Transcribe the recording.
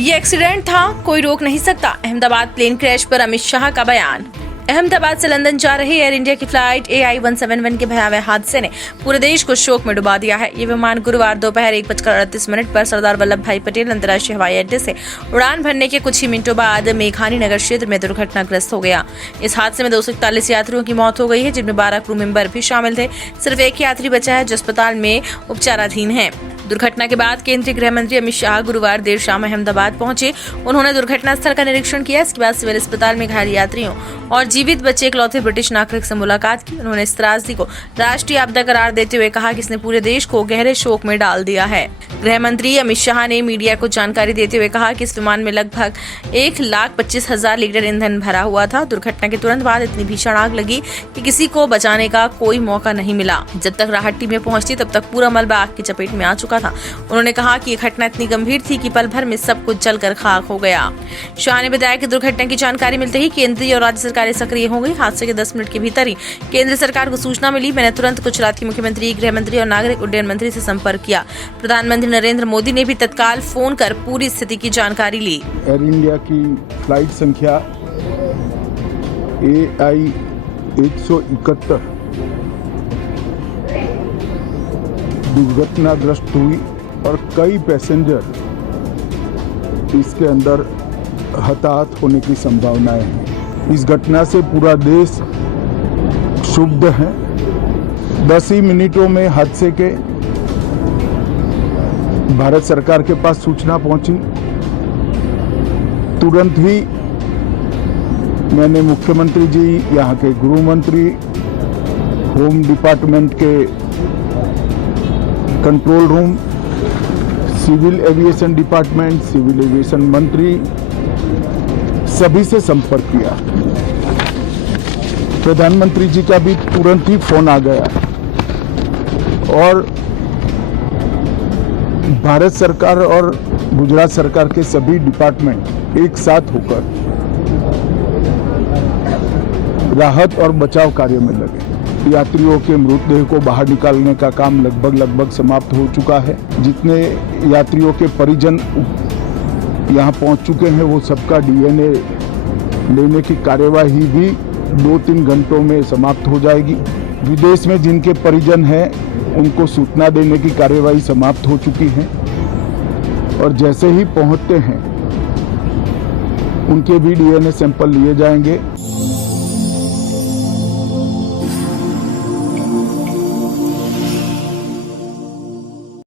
ये एक्सीडेंट था, कोई रोक नहीं सकता। अहमदाबाद प्लेन क्रैश पर अमित शाह का बयान। अहमदाबाद से लंदन जा रही एयर इंडिया की फ्लाइट AI 171 के भयावह हादसे ने पूरे देश को शोक में डुबा दिया है। ये विमान गुरुवार दोपहर 1:38 पर सरदार वल्लभ भाई पटेल अंतर्राष्ट्रीय हवाई अड्डे से उड़ान भरने के कुछ ही मिनटों बाद मेघानी नगर क्षेत्र में दुर्घटनाग्रस्त हो गया। इस हादसे में 241 यात्रियों की मौत हो गई है, जिनमें 12 क्रू मेंबर भी शामिल थे। सिर्फ एक यात्री बचा है जो अस्पताल में उपचाराधीन है। दुर्घटना के बाद केंद्रीय गृह मंत्री अमित शाह गुरुवार देर शाम अहमदाबाद पहुंचे। उन्होंने दुर्घटना स्थल का निरीक्षण किया। इसके बाद सिविल अस्पताल में घायल यात्रियों और जीवित बचे इकलौते ब्रिटिश नागरिक से मुलाकात की। उन्होंने इस त्रासदी को राष्ट्रीय आपदा करार देते हुए कहा कि इसने पूरे देश को गहरे शोक में डाल दिया है। गृह मंत्री अमित शाह ने मीडिया को जानकारी देते हुए कहा कि इस विमान में लगभग 1,25,000 लीटर ईंधन भरा हुआ था। दुर्घटना के तुरंत बाद इतनी भीषण आग लगी कि किसी को बचाने का कोई मौका नहीं मिला। जब तक राहत टीमें पहुंचती तब तक पूरा मलबा आग की चपेट में आ चुका था। उन्होंने कहा कि ये घटना इतनी गंभीर थी कि पल भर में सब कुछ जलकर खाक हो गया। शाह ने बताया कि दुर्घटना की जानकारी मिलते ही केंद्रीय और राज्य सरकारें सक्रिय हो गई। हादसे के 10 मिनट के भीतर ही केंद्र सरकार को सूचना मिली। मैंने तुरंत गुजरात के मुख्यमंत्री, गृह मंत्री और नागरिक उड्डयन मंत्री से संपर्क किया। प्रधानमंत्री नरेंद्र मोदी ने भी तत्काल फोन कर पूरी स्थिति की जानकारी ली। एयर इंडिया की फ्लाइट संख्या AI 171 दुर्घटनाग्रस्त हुई और कई पैसेंजर इसके अंदर हताहत होने की संभावनाएं हैं। इस घटना से पूरा देश क्षुब्ध है। 10 ही मिनटों में हादसे के भारत सरकार के पास सूचना पहुंची। तुरंत ही मैंने मुख्यमंत्री जी, यहाँ के गृह मंत्री, होम डिपार्टमेंट के control room, civil aviation department, civil aviation मंत्री, सभी से संपर्क किया। प्रधानमंत्री जी का भी तुरंत ही फोन आ गया और भारत सरकार और गुजरात सरकार के सभी डिपार्टमेंट एक साथ होकर राहत और बचाव कार्य में लगे। यात्रियों के मृतदेह को बाहर निकालने का काम लगभग समाप्त हो चुका है। जितने यात्रियों के परिजन यहाँ पहुँच चुके हैं वो सबका DNA लेने की कार्यवाही भी 2-3 घंटों में समाप्त हो जाएगी। विदेश में जिनके परिजन हैं उनको सूचना देने की कार्यवाही समाप्त हो चुकी है और जैसे ही पहुँचते हैं उनके भी DNA सैंपल लिए जाएंगे।